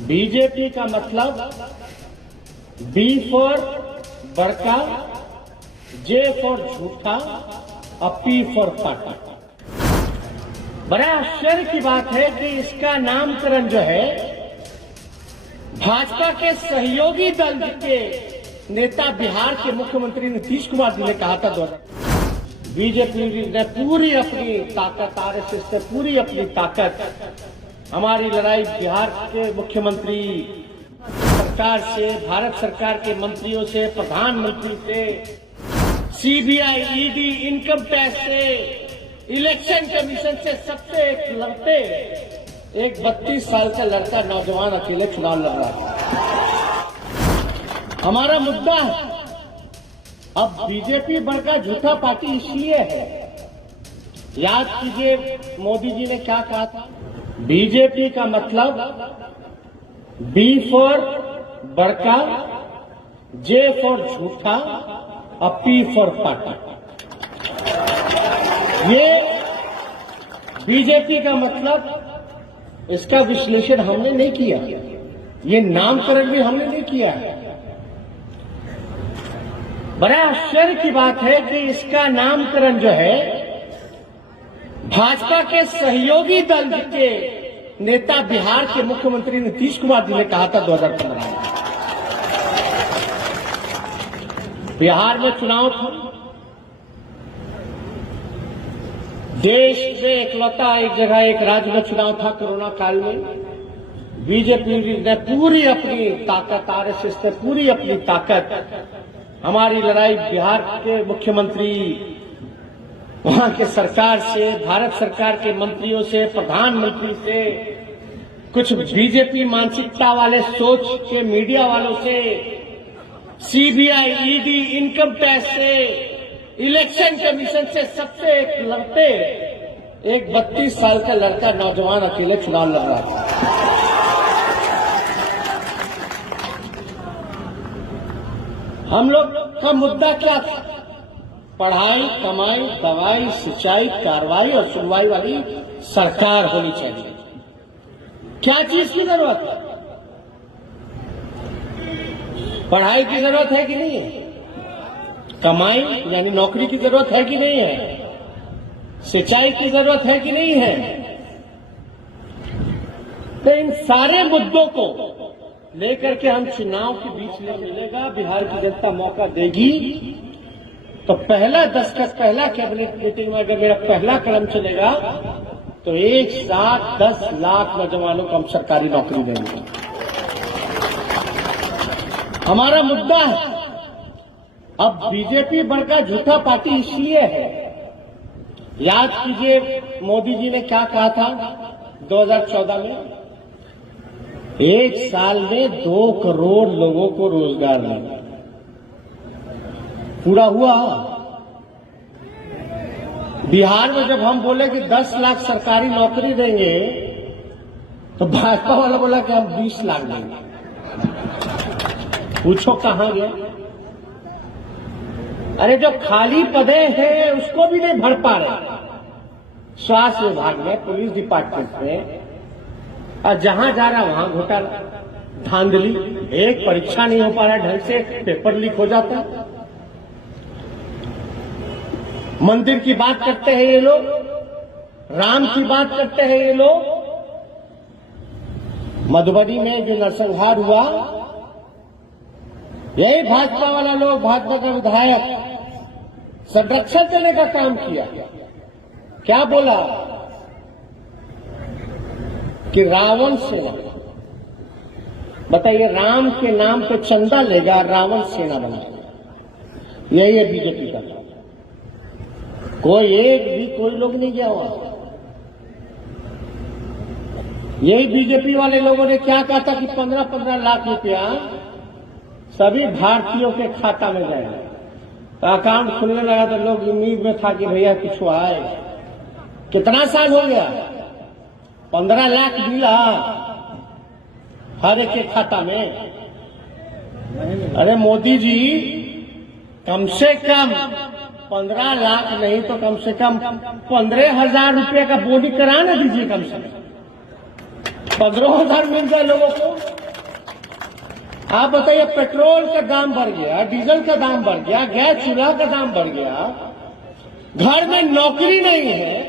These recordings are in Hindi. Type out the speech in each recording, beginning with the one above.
बीजेपी का मतलब बी फॉर बड़का, जे फॉर झूठा और पी फॉर फाटा। बड़ा आश्चर्य की बात है कि इसका नामकरण जो है भाजपा के सहयोगी दल के नेता बिहार के मुख्यमंत्री नीतीश कुमार जी ने कहा था। बीजेपी ने पूरी अपनी ताकत, आरएसएस ने पूरी अपनी ताकत हमारी लड़ाई बिहार के मुख्यमंत्री सरकार से, भारत सरकार के मंत्रियों से, प्रधानमंत्री से, सीबीआई, ईडी, इनकम टैक्स से, इलेक्शन कमीशन से, सबसे लड़ते एक 32 साल का लड़का नौजवान अकेले चुनाव लड़ रहा है। हमारा मुद्दा अब बीजेपी बड़का झूठा पार्टी इसलिए है, याद कीजिए मोदी जी ने क्या कहा था। बीजेपी का मतलब बी फॉर बड़का, जे फॉर झूठा और पी फॉर फाटा। ये बीजेपी का मतलब, इसका विश्लेषण हमने नहीं किया, ये नामकरण भी हमने नहीं किया है। बड़ा आश्चर्य की बात है कि इसका नामकरण जो है भाजपा के सहयोगी दल के नेता बिहार के मुख्यमंत्री नीतीश कुमार जी ने कहा था 2015 में। बिहार में चुनाव था, देश में इकलौता एक जगह एक राज्य में चुनाव था कोरोना काल में। बीजेपी ने पूरी अपनी ताकत, आरएसएस ने पूरी अपनी ताकत हमारी लड़ाई बिहार के मुख्यमंत्री, वहां के सरकार से, भारत सरकार के मंत्रियों से, प्रधानमंत्री से, कुछ बीजेपी मानसिकता वाले सोच के मीडिया वालों से, सीबीआई, ईडी, इनकम टैक्स से, इलेक्शन कमीशन से, सबसे लड़ते एक 32 साल का लड़का नौजवान अकेले चुनाव लड़ रहा है। हम लोग का मुद्दा क्या था? पढ़ाई, कमाई, दवाई, सिंचाई, कार्रवाई और सुनवाई वाली सरकार होनी चाहिए। क्या चीज की जरूरत है? पढ़ाई की जरूरत है कि नहीं है? कमाई यानी नौकरी की जरूरत है कि नहीं है? सिंचाई की जरूरत है कि नहीं है? तो इन सारे मुद्दों को लेकर के हम चुनाव के बीच में मिलेगा, बिहार की जनता मौका देगी तो पहला दस्तखत, पहला कैबिनेट मीटिंग में अगर मेरा पहला कदम चलेगा तो एक साथ 10 लाख नौजवानों को हम सरकारी नौकरी देंगे। हमारा मुद्दा है अब बीजेपी बड़का झूठा पार्टी इसलिए है, याद कीजिए मोदी जी ने क्या कहा था 2014 में, एक साल में 2 करोड़ लोगों को रोजगार मिला। पूरा हुआ? बिहार में जब हम बोले कि 10 लाख सरकारी नौकरी देंगे तो भाजपा वाला बोला कि हम 20 लाख देंगे। पूछो कहां गए? अरे जो खाली पदे हैं उसको भी नहीं भर पा रहे स्वास्थ्य विभाग में, पुलिस डिपार्टमेंट में, और जहां जा रहा वहां घोटाला, धांधली, एक परीक्षा नहीं हो पा रहा ढंग से, पेपर लीक हो जाता है। मंदिर की बात करते हैं ये लोग, राम की बात करते हैं ये लोग। मधुबनी में जो नरसंहार हुआ, यही भाजपा वाला लोग, भाजपा का विधायक संरक्षण देने का काम किया। क्या बोला कि रावण सेना, बताइए, राम के नाम पे चंदा लेगा, रावण सेना बनाएगा। यही है बीजेपी का। कोई एक भी कोई लोग नहीं गया वहां। यही बीजेपी वाले लोगों ने क्या कहा था कि 15-15 लाख रुपया सभी भारतीयों के खाता में जाएगा। तो अकाउंट खुलने लगा तो लोग उम्मीद में था कि भैया कुछ आए। कितना साल हो गया? 15 लाख मिला हर एक के खाता में। अरे मोदी जी, कम से कम 15 लाख नहीं तो कम से कम 15,000 रुपये का बोनी कराना दीजिए कम से कम। 15,000 मिल जाए लोगों को। आप बताइए, पेट्रोल का दाम बढ़ गया, डीजल का दाम बढ़ गया, गैस चूल्हा का दाम बढ़ गया, घर में नौकरी नहीं है,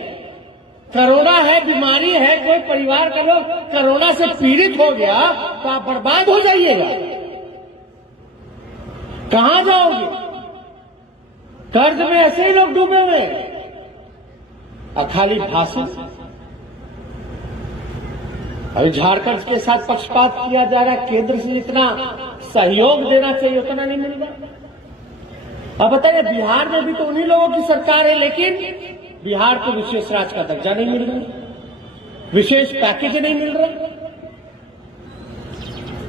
कोरोना है, बीमारी है, कोई परिवार का लोग कोरोना से पीड़ित हो गया तो आप बर्बाद हो जाइएगा। कहां जाओगे? कर्ज में ऐसे ही लोग डूबे हुए हैं। खाली भाषण। अभी झारखंड के साथ पक्षपात किया जा रहा है, केंद्र से जितना सहयोग देना चाहिए उतना नहीं मिल रहा। अब बताइए, बिहार में भी तो उन्हीं लोगों की सरकार है, लेकिन बिहार को विशेष राज्य का दर्जा नहीं मिल रहा, विशेष पैकेज नहीं मिल रहा।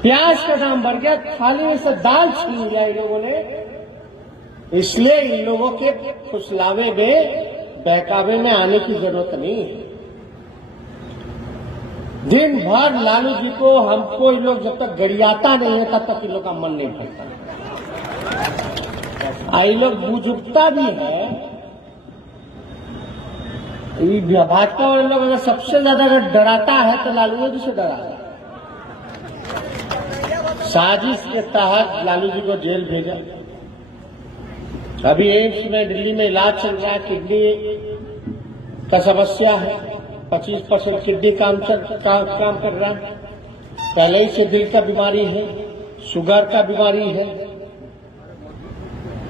प्याज का दाम बढ़ गया, थाली में से दाल छीन लिया इन लोगों ने। इसलिए इन लोगों के फुसलावे में, बहकावे में आने की जरूरत नहीं है। दिन भर लालू जी को, हमको इन लोग जब तक गड़ियाता नहीं है तब तक इन लोग का मन नहीं भरता। इन लोग बुजुर्गता भी है। भाजपा वाले लोग अगर सबसे ज्यादा अगर डराता है तो लालू जी से डरा है। साजिश के तहत लालू जी को जेल भेजा। अभी एम्स में दिल्ली में इलाज चल रहा है, किडनी का समस्या है, 25% किडनी काम कर रहा है। पहले ही से दिल का बीमारी है, शुगर का बीमारी है।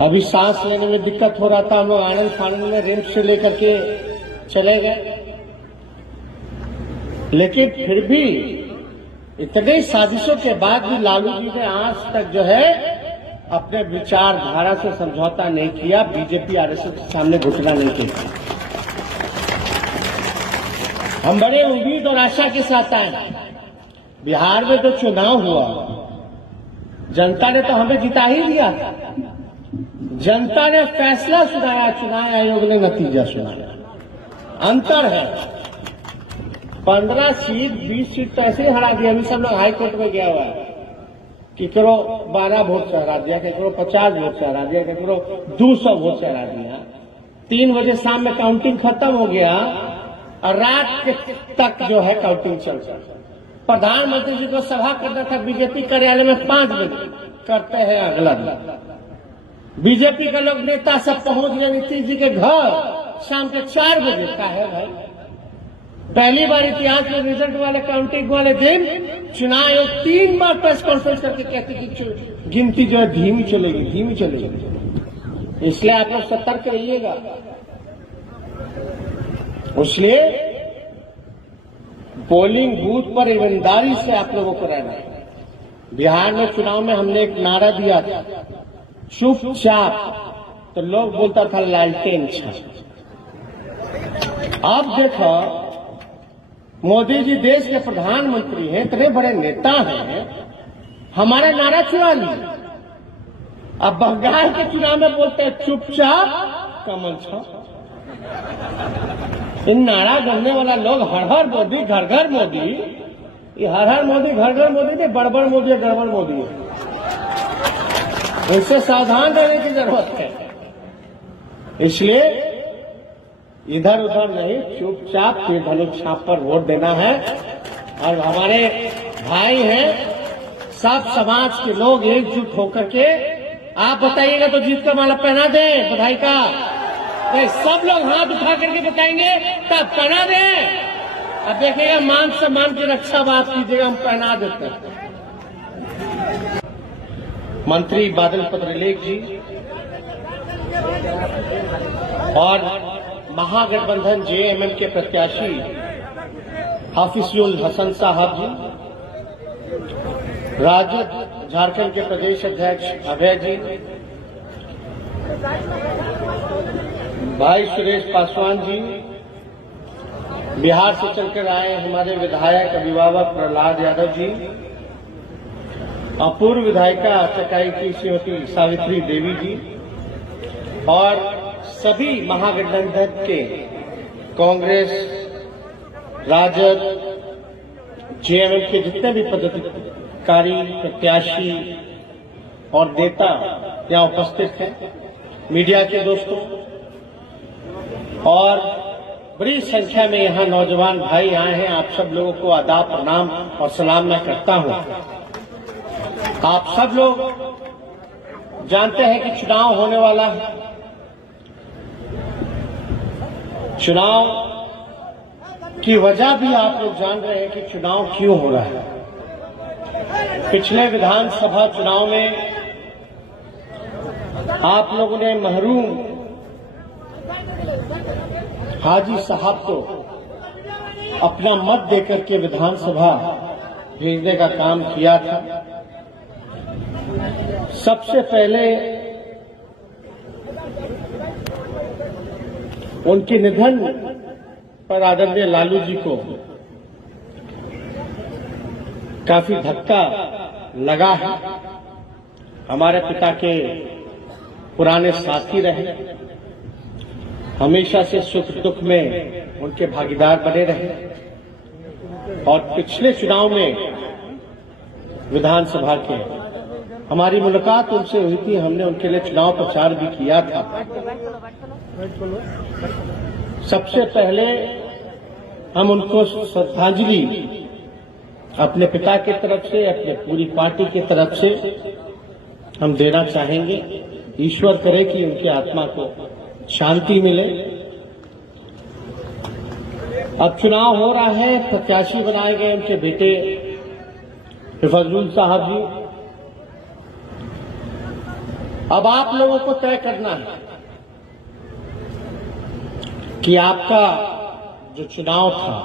अभी सांस लेने में दिक्कत हो रहा था, हम लोग आनंद फानंद में रिम्स से लेकर के चले गए, लेकिन फिर भी इतने साजिशों के बाद भी लालू जी ने आज तक जो है अपने विचारधारा से समझौता नहीं किया, बीजेपी आरएसएस के सामने घुटना नहीं किया। हम बड़े उम्मीद और आशा के साथ आए। बिहार में तो चुनाव हुआ, जनता ने तो हमें जिता ही दिया। जनता ने फैसला सुनाया, चुनाव आयोग ने नतीजा सुनाया। अंतर है, 15 सीट 20 सीट तो ऐसे ही हरा दिया। अभी सब लोग हाई कोर्ट में गया हुआ है कि करो 12 वोट से हरा दिया, करो 50 वोट से हरा दिया, करो 200 वोट से हरा दिया। 3 बजे शाम में काउंटिंग खत्म हो गया और रात तक जो है काउंटिंग चल रहा है। प्रधानमंत्री जी को सभा करना था बीजेपी कार्यालय में 5 बजे, करते हैं अगला दिन। बीजेपी के लोग नेता सब पहुंच गए नीतीश जी के घर शाम के 4 बजे का है भाई। पहली बार इतिहास में रिजल्ट वाले काउंटिंग वाले दिन चुनाव आयोग 3 बार प्रेस कॉन्फ्रेंस करके कहते कि गिनती जो है धीमी चलेगी। इसलिए आप लोग सतर्क रहिएगा। इसलिए पोलिंग बूथ पर ईमानदारी से आप लोगों को रहना है। बिहार में चुनाव में हमने एक नारा दिया था, चुपचाप, तो लोग बोलता था लालटेन छाप। अब देखो, मोदी जी देश के प्रधानमंत्री हैं, इतने बड़े नेता हैं, हमारा नारा चुरा लिया। अब बंगाल के चुनाव में बोलते हैं चुपचाप कमल छाप। इन नारा गढ़ने वाला लोग हर हर मोदी घर घर मोदी, ये हर हर मोदी घर घर मोदी नहीं, बड़बड़ मोदी है, गड़बड़ मोदी है। इससे सावधान रहने की जरूरत है। इसलिए इधर उधर नहीं, चुपचाप धनुष छाप पर वोट देना है। और हमारे भाई हैं, सब समाज के लोग एकजुट होकर के, आप बताइएगा तो जीत का माला पहना दें बधाई का। तो सब लोग हाथ उठा करके बताएंगे तब पहना दें। अब देखिएगा, मान सम्मान की रक्षा बात कीजिएगा, हम पहना देते हैं। मंत्री बादल पत्रलेख जी और महागठबंधन जेएमएम के प्रत्याशी हाफिजुल हसन साहब जी, राजद झारखंड के प्रदेश अध्यक्ष अभय जी, भाई सुरेश पासवान जी, बिहार से चलकर आए हमारे विधायक अभिभावक प्रहलाद यादव जी, अपूर्व विधायिका चकाई की श्रीमती सावित्री देवी जी और सभी महागठबंधन के कांग्रेस, राजद, जेएमएम के जितने भी पदाधिकारी, प्रत्याशी और नेता यहाँ उपस्थित हैं, मीडिया के दोस्तों और बड़ी संख्या में यहाँ नौजवान भाई आए हैं। आप सब लोगों को आदाब, प्रणाम और सलाम मैं करता हूँ। आप सब लोग जानते हैं कि चुनाव होने वाला है। चुनाव की वजह भी आप लोग जान रहे हैं कि चुनाव क्यों हो रहा है। पिछले विधानसभा चुनाव में आप लोगों ने महरूम हाजी साहब को अपना मत देकर के विधानसभा भेजने का काम किया था। सबसे पहले उनके निधन पर आदरणीय लालू जी को काफी धक्का लगा है। हमारे पिता के पुराने साथी रहे, हमेशा से सुख दुख में उनके भागीदार बने रहे और पिछले चुनाव में विधानसभा के हमारी मुलाकात उनसे हुई थी। हमने उनके लिए चुनाव प्रचार भी किया था। सबसे पहले हम उनको श्रद्धांजलि अपने पिता की तरफ से, अपने पूरी पार्टी की तरफ से हम देना चाहेंगे। ईश्वर करे कि उनकी आत्मा को शांति मिले। अब चुनाव हो रहा है, प्रत्याशी बनाए गए उनके बेटे फजलुल साहब जी। अब आप लोगों को तय करना है कि आपका जो चुनाव था,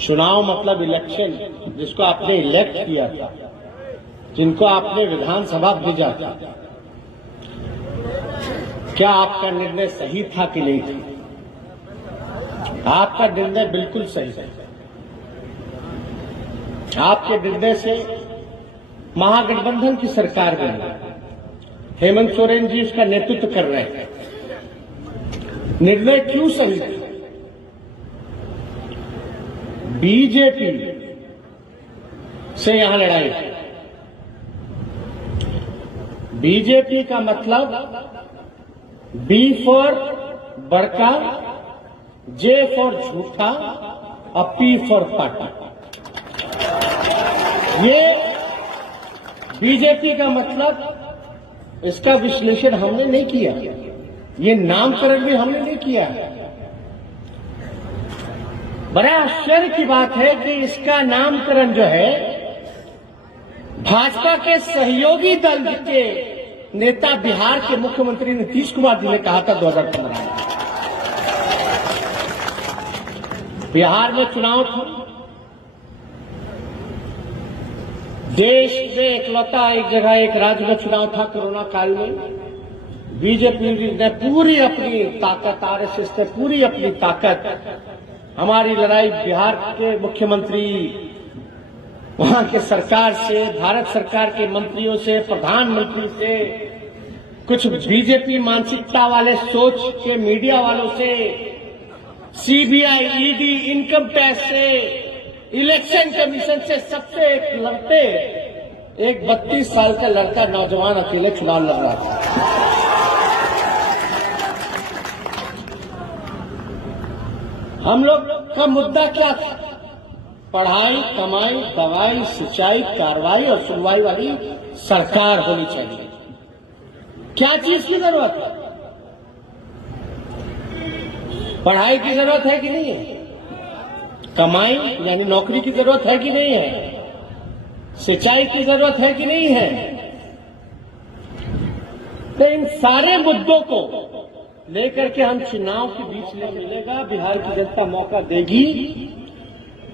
चुनाव मतलब इलेक्शन, जिसको आपने इलेक्ट किया था, जिनको आपने विधानसभा भेजा था, क्या आपका निर्णय सही था कि नहीं था? आपका निर्णय बिल्कुल सही है। आपके निर्णय से महागठबंधन की सरकार बनी। हेमंत सोरेन जी उसका नेतृत्व कर रहे हैं। निर्णय क्यों सही था? बीजेपी से यहां लड़ाई है। बीजेपी का मतलब बी फॉर बड़का, जे फॉर झूठा और पी फॉर पार्टी। ये बीजेपी का मतलब, इसका विश्लेषण हमने नहीं किया, ये नामकरण भी हमने नहीं किया। बड़ा आश्चर्य की बात है कि इसका नामकरण जो है भाजपा के सहयोगी दल के नेता बिहार के मुख्यमंत्री नीतीश कुमार जी ने कहा था 2015 में। बिहार में चुनाव था, देश में इकलौता एक जगह एक राज्य में चुनाव था कोरोना काल में। बीजेपी ने पूरी अपनी ताकत, आरएसएस ने पूरी अपनी ताकत, हमारी लड़ाई बिहार के मुख्यमंत्री, वहां के सरकार से, भारत सरकार के मंत्रियों से, प्रधानमंत्री से, कुछ बीजेपी मानसिकता वाले सोच के मीडिया वालों से, सीबीआई, ईडी, इनकम टैक्स से, इलेक्शन कमीशन से, सबसे लड़ते एक 32 साल का लड़का नौजवान अकेले चुनाव लड़ रहा था। हम लोग का मुद्दा क्या था? पढ़ाई, कमाई, दवाई, सिंचाई, कार्रवाई और सुनवाई वाली सरकार होनी चाहिए। क्या चीज की जरूरत है? पढ़ाई की जरूरत है कि नहीं है? कमाई यानी नौकरी की जरूरत है कि नहीं है? सिंचाई की जरूरत है कि नहीं है? तो इन सारे मुद्दों को लेकर के हम चुनाव के बीच में मिलेगा, बिहार की जनता मौका देगी।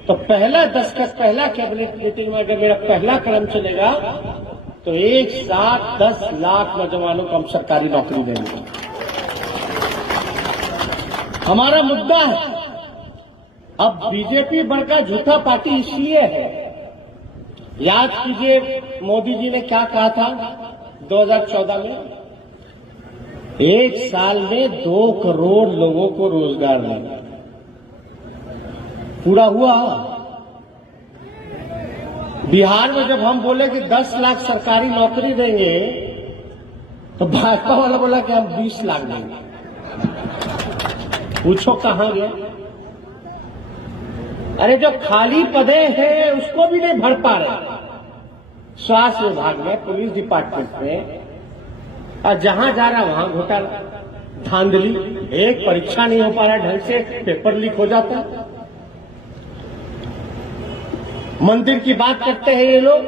तो पहला दस्तखत, पहला कैबिनेट मीटिंग में अगर मेरा पहला कदम चलेगा तो एक साथ 10 लाख नौजवानों को हम सरकारी नौकरी देंगे। हमारा मुद्दा है। अब बीजेपी बड़का झूठा पार्टी इसलिए है, याद कीजिए मोदी जी ने क्या कहा था 2014 में, एक साल में 2 करोड़ लोगों को रोजगार देना। पूरा हुआ? बिहार में जब हम बोले कि 10 लाख सरकारी नौकरी देंगे तो भाजपा वाला बोला कि हम 20 लाख देंगे। पूछो कहां गया। अरे जो खाली पदे हैं उसको भी नहीं भर पा रहे स्वास्थ्य विभाग में, पुलिस डिपार्टमेंट में, और जहां जा रहा वहां घोटाला, धांधली। एक परीक्षा नहीं हो पा रहा ढंग से, पेपर लीक हो जाता है। मंदिर की बात करते हैं ये लोग,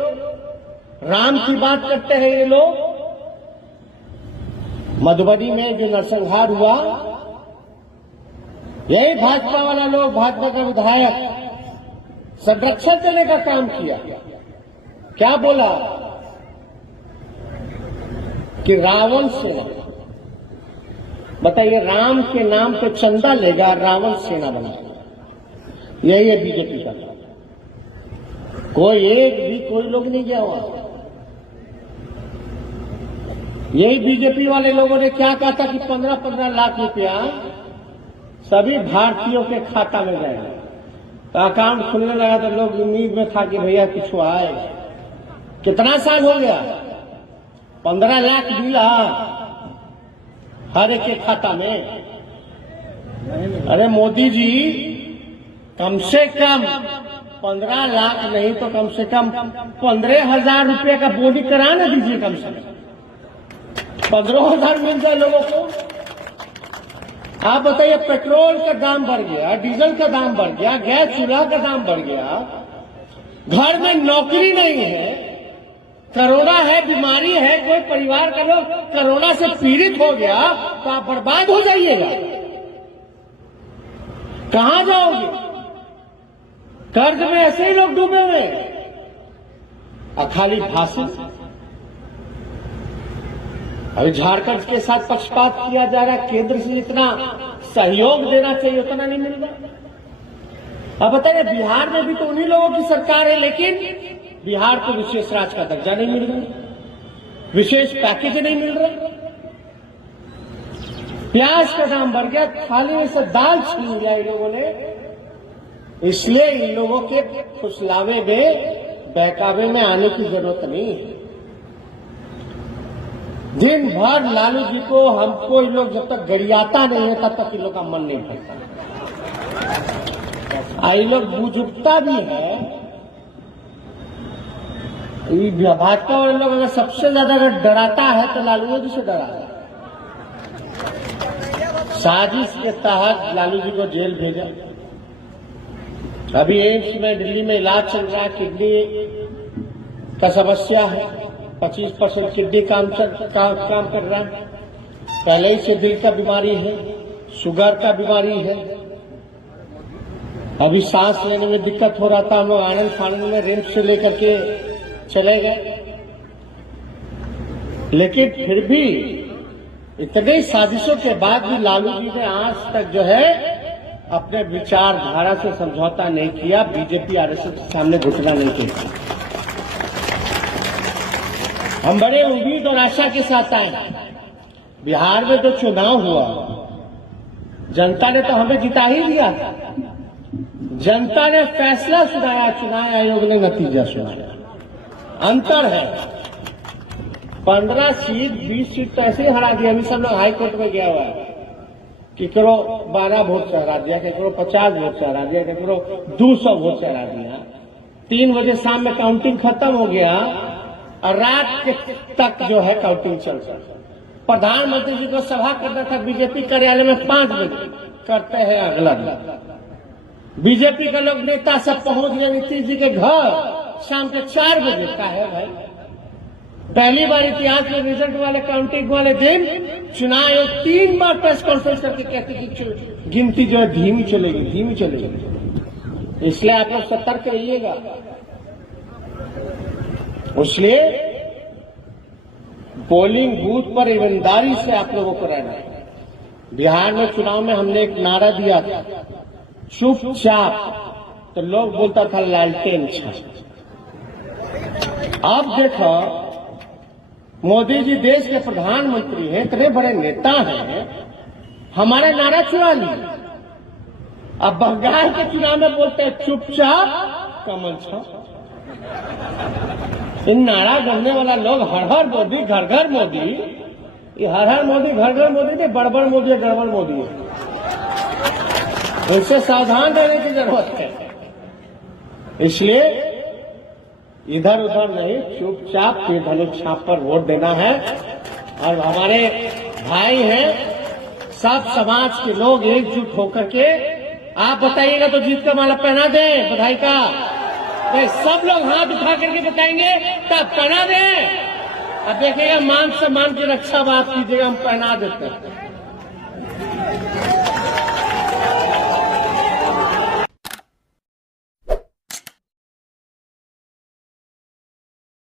राम की बात करते हैं ये लोग। मधुबनी में जो नरसंहार हुआ, यही भाजपा वाला लोग, भाजपा का विधायक संरक्षण करने का काम किया। क्या बोला कि रावण सेना, बताइए, राम के नाम पे चंदा लेगा, रावण सेना बनाएगा। यही है बीजेपी का। कोई एक भी कोई लोग नहीं गया वहां। यही बीजेपी वाले लोगों ने क्या कहा था कि 15-15 लाख रुपया सभी भारतीयों के खाता में जाएगा। तो अकाउंट खुलने लगा तो लोग उम्मीद में था कि भैया कुछ आए। कितना साल हो गया? 15 लाख मिला हर एक के खाता में। अरे मोदी जी, कम से कम 15 लाख नहीं तो कम से कम 15,000 रुपये का बोली करा ना दीजिए। कम से कम 15,000 मिल जाए लोगों को। आप बताइए, पेट्रोल का दाम बढ़ गया, डीजल का दाम बढ़ गया, गैस चूल्हा का दाम बढ़ गया, घर में नौकरी नहीं है, कोरोना है, बीमारी है, कोई परिवार का लोग कोरोना से पीड़ित हो गया तो आप बर्बाद हो जाइएगा। कहां जाओगे? कर्ज में ऐसे ही लोग डूबे हुए, खाली भाषण। अभी झारखंड के साथ पक्षपात किया जा रहा है। केंद्र से जितना सहयोग देना चाहिए उतना नहीं मिल रहा। अब बताइए, बिहार में भी तो उन्हीं लोगों की सरकार है, लेकिन बिहार को विशेष राज्य का दर्जा नहीं मिल रहा, विशेष पैकेज नहीं मिल रहा। प्याज का दाम बढ़ गया, थाली में से दाल छीन लिया इन लोगों ने। इसलिए इन लोगों के फुसलावे में, बहकावे में आने की जरूरत नहीं है। दिन भर लालू जी को, हमको इन लोग जब तक गरियाता नहीं है तब तक इन लोग का मन नहीं भरता। इन लोग बुजुर्गता भी है। भाजपा वाले लोग अगर सबसे ज्यादा अगर डराता है तो लालू जी से डरा है। साजिश के तहत लालू जी को जेल भेजा। अभी एम्स में दिल्ली में इलाज चल रहा है, किडनी का समस्या है, 25% किडनी काम कर रहा है। पहले ही से दिल का बीमारी है, शुगर का बीमारी है। अभी सांस लेने में दिक्कत हो रहा था। हम लोग आनंद फानंद में रिम्स से लेकर के चले गए, लेकिन फिर भी इतने साजिशों के बाद भी लालू जी ने आज तक जो है अपने विचारधारा से समझौता नहीं किया, बीजेपी आरएसएस के सामने घुटना नहीं किया। हम बड़े उम्मीद और आशा के साथ आए। बिहार में जो चुनाव हुआ, जनता ने तो हमें जिता ही दिया था। जनता ने फैसला सुनाया, चुनाव आयोग ने नतीजा सुनाया। अंतर है, 15 सीट 20 सीट तो ऐसे ही हरा दिया। अभी सब लोग हाई कोर्ट में गया हुआ है कि करो 12 वोट से हरा दिया, कि करो 50 वोट से हरा दिया, कि करो 200 वोट से हरा दिया। 3 बजे शाम में काउंटिंग खत्म हो गया और रात तक जो है काउंटिंग चल रहा है। प्रधानमंत्री जी को सभा करना था बीजेपी कार्यालय में 5 बजे, करते हैं अगला दिन। बीजेपी के लोग नेता सब पहुंच गए नीतीश जी के घर शाम के 4 बजे का है भाई। पहली बार इतिहास में रिजल्ट वाले काउंटिंग वाले दिन चुनाव आयोग 3 बार प्रेस कॉन्फ्रेंस करके कहते कि गिनती जो है धीमी चलेगी। इसलिए आप लोग सतर्क रहिएगा। इसलिए पोलिंग बूथ पर ईमानदारी से आप लोगों को रहना है। बिहार में चुनाव में हमने एक नारा दिया था, चुपचाप, तो लोग बोलता था लालटेन छाप। अब देखो, मोदी जी देश के प्रधानमंत्री हैं, इतने बड़े नेता हैं, हमारा नारा चुरा लिया। अब बंगाल के चुनाव में बोलते हैं चुपचाप कमल छाप। इन नारा गढ़ने वाला लोग हर हर मोदी घर घर मोदी, ये हर हर मोदी घर घर मोदी नहीं, बड़बड़ मोदी है, गड़बड़ मोदी है। तो इससे सावधान रहने की जरूरत है। इसलिए इधर उधर नहीं, चुपचाप धनुष छाप पर वोट देना है। और हमारे भाई हैं, सब समाज के लोग एकजुट होकर के, आप बताइएगा तो जीत का माला पहना दें बधाई का। सब लोग हाथ उठा करके बताएंगे तब पहना दें। अब देखिएगा मान सम्मान की रक्षा बात कीजिएगा, हम पहना देते हैं।